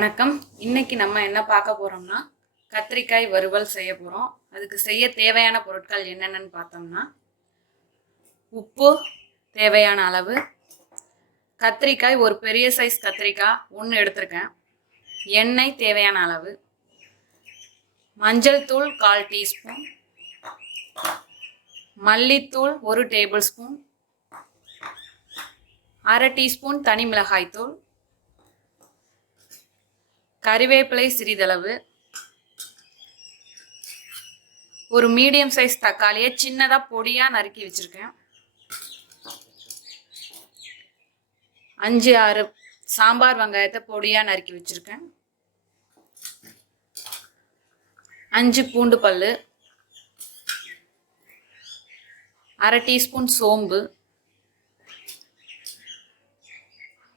வணக்கம். இன்னைக்கு நம்ம என்ன பார்க்க போறோம்னா கத்திரிக்காய் வறுவல் செய்ய போறோம். அதுக்கு செய்ய தேவையான பொருட்கள் என்னென்னன்னு பார்த்தோம்னா உப்பு தேவையான அளவு, கத்திரிக்காய் ஒரு பெரிய சைஸ் கத்திரிக்காய் 1 எடுத்திருக்கேன், எண்ணெய் தேவையான அளவு, மஞ்சள் தூள் 1/4 டீஸ்பூன், மல்லித்தூள் 1 டேபிள் ஸ்பூன், 1/2 டீஸ்பூன் தனி மிளகாய் தூள், கறிவேப்பிலை சிறிதளவு, ஒரு மீடியம் சைஸ் தக்காளியை சின்னதா பொடியா நறுக்கி வச்சிருக்கேன், 5-6 சாம்பார் வெங்காயத்தை பொடியா நறுக்கி வச்சிருக்கேன், 5 பூண்டு பல்லு, 1/2 டீஸ்பூன் சோம்பு,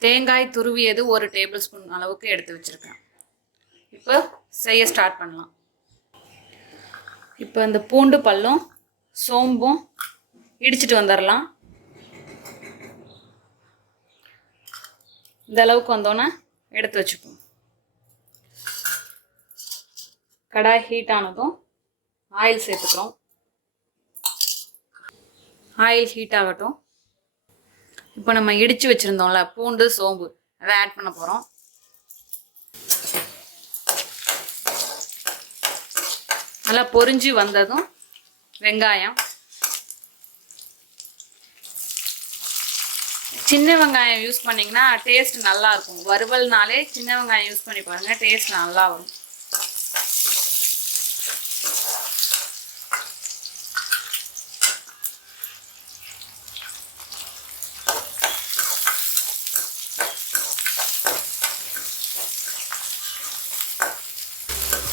தேங்காய் துருவியது 1 டேபிள் ஸ்பூன் அளவுக்கு எடுத்து வச்சிருக்கேன். இப்போ செய்ய ஸ்டார்ட் பண்ணலாம். இப்போ இந்த பூண்டு பல்லும் சோம்பும் இடிச்சிட்டு வந்துடலாம். இந்த அளவுக்கு வந்தோன்னே எடுத்து வச்சுப்போம். கடாய் ஹீட் ஆனதும் ஆயில் சேர்த்துக்கிறோம். ஆயில் ஹீட் ஆகட்டும். இப்போ நம்ம இடித்து வச்சுருந்தோம்ல பூண்டு சோம்பு, அதை ஆட் பண்ண போகிறோம். நல்லா பொரிஞ்சு வந்ததும் வெங்காயம், சின்ன வெங்காயம் யூஸ் பண்ணிங்கன்னா டேஸ்ட் நல்லா இருக்கும். வறுவல்னாலே சின்ன வெங்காயம் யூஸ் பண்ணி பாருங்கள், டேஸ்ட் நல்லா வரும்.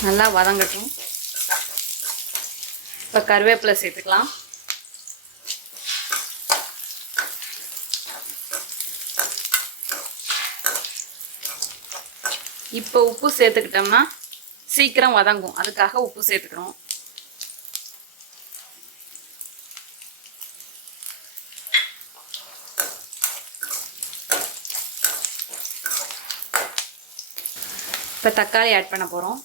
நல்லா வதங்கட்டும். இப்போ கருவேப்பிலை சேர்த்துக்கலாம். இப்போ உப்பு சேர்த்துக்கிட்டோம்னா சீக்கிரம் வதங்கும், அதுக்காக உப்பு சேர்த்துக்கிறோம். இப்போ தக்காளி ஆட் பண்ண போகிறோம்.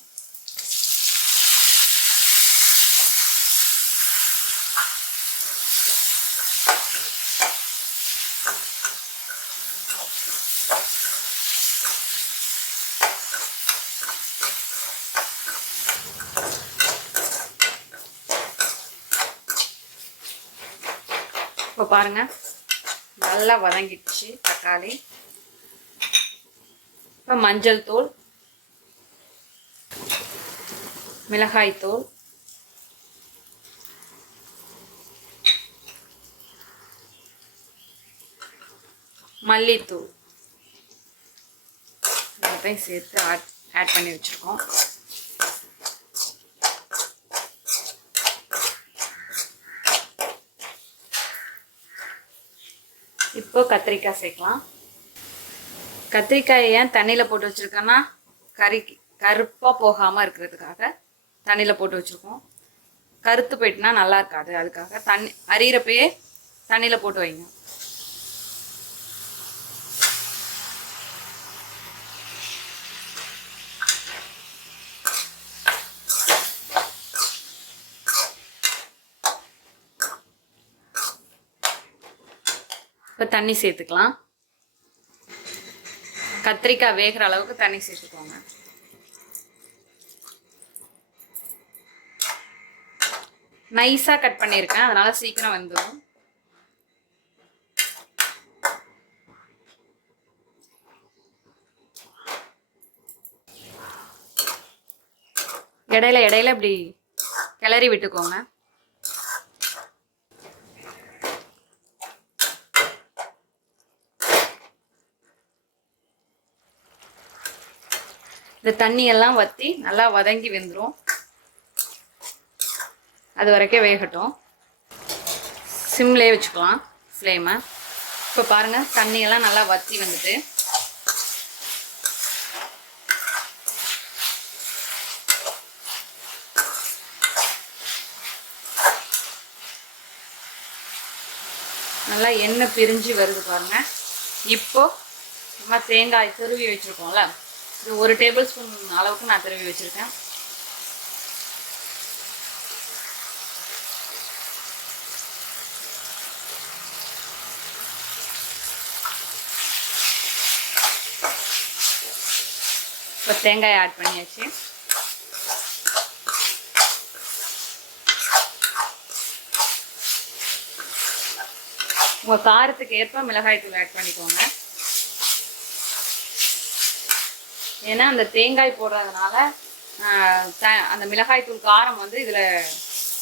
இப்போ பாருங்க, நல்லா வதங்கிடுச்சு தக்காளி. இப்போ மஞ்சள் தூள், மிளகாய் தூள், மல்லித்தூள் எல்லாத்தையும் சேர்த்து ஆட் பண்ணி வச்சுருக்கோம். இப்போ கத்திரிக்காய் சேர்க்கலாம். கத்திரிக்காயை ஏன் தண்ணியில் போட்டு வச்சுருக்கேன்னா கருப்பாக போகாமல் இருக்கிறதுக்காக தண்ணியில் போட்டு வச்சுருக்கோம். கருத்து போயிட்டுனா நல்லா இருக்காது, அதுக்காக அரியிறப்பயே தண்ணியில் போட்டு வைங்க. இப்போ தண்ணி சேர்த்துக்கலாம். கத்திரிக்காய் வேகிற அளவுக்கு தண்ணி சேர்த்துக்கோங்க. நைஸாக கட் பண்ணியிருக்கேன், அதனால சீக்கிரம் வந்துடும். இடையில இப்படி கிளறி விட்டுக்கோங்க. இந்த தண்ணியெல்லாம் வற்றி நல்லா வதங்கி வெந்துடும். அது வரைக்கும் வேகட்டும். சிம்லேயே வச்சுக்கலாம் ஃப்ளேமை. இப்போ பாருங்கள், தண்ணியெல்லாம் நல்லா வற்றி வந்துட்டு நல்லா எண்ணெய் பிரிஞ்சு வருது பாருங்கள். இப்போ நம்ம தேங்காய் துருவி வச்சுருக்கோம்ல, இது 1 டேபிள் ஸ்பூன் அளவுக்கு நான் திருவி வச்சுருக்கேன். இப்போ தேங்காய் ஆட் பண்ணியாச்சு. உங்கள் காரத்துக்கு ஏற்ப மிளகாய் தூள் ஆட் பண்ணிக்கோங்க. ஏன்னா அந்த தேங்காய் போடுறதுனால அந்த மிளகாய் தூள் காரம் வந்து இதில்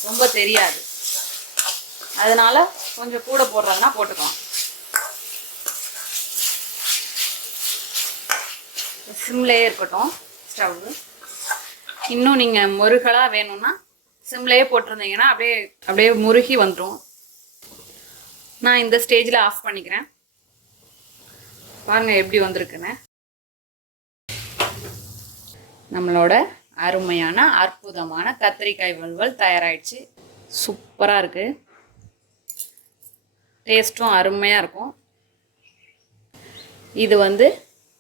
ரொம்ப தெரியாது. அதனால கொஞ்சம் கூட போடுறதுனா போட்டுக்கலாம். சிம்லேயே இருக்கட்டும் ஸ்டவ்வு. இன்னும் நீங்கள் முருகலாக வேணும்னா சிம்லேயே போட்டிருந்தீங்கன்னா அப்படியே முருகி வந்துடும். நான் இந்த ஸ்டேஜில் ஆஃப் பண்ணிக்கிறேன். பாருங்கள் எப்படி வந்திருக்குன்னு. நம்மளோட அருமையான அற்புதமான கத்திரிக்காய் வறுவல் தயாராகிடுச்சு. சூப்பராக இருக்குது. டேஸ்ட்டும் அருமையாக இருக்கும். இது வந்து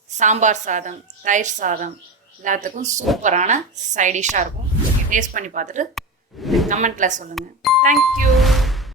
சாம்பார் சாதம், தயிர் சாதம் எல்லாத்துக்கும் சூப்பரான சைடிஷ்ஷாக இருக்கும். டேஸ்ட் பண்ணி பார்த்துட்டு கமெண்ட்டில் சொல்லுங்கள். தேங்க்யூ.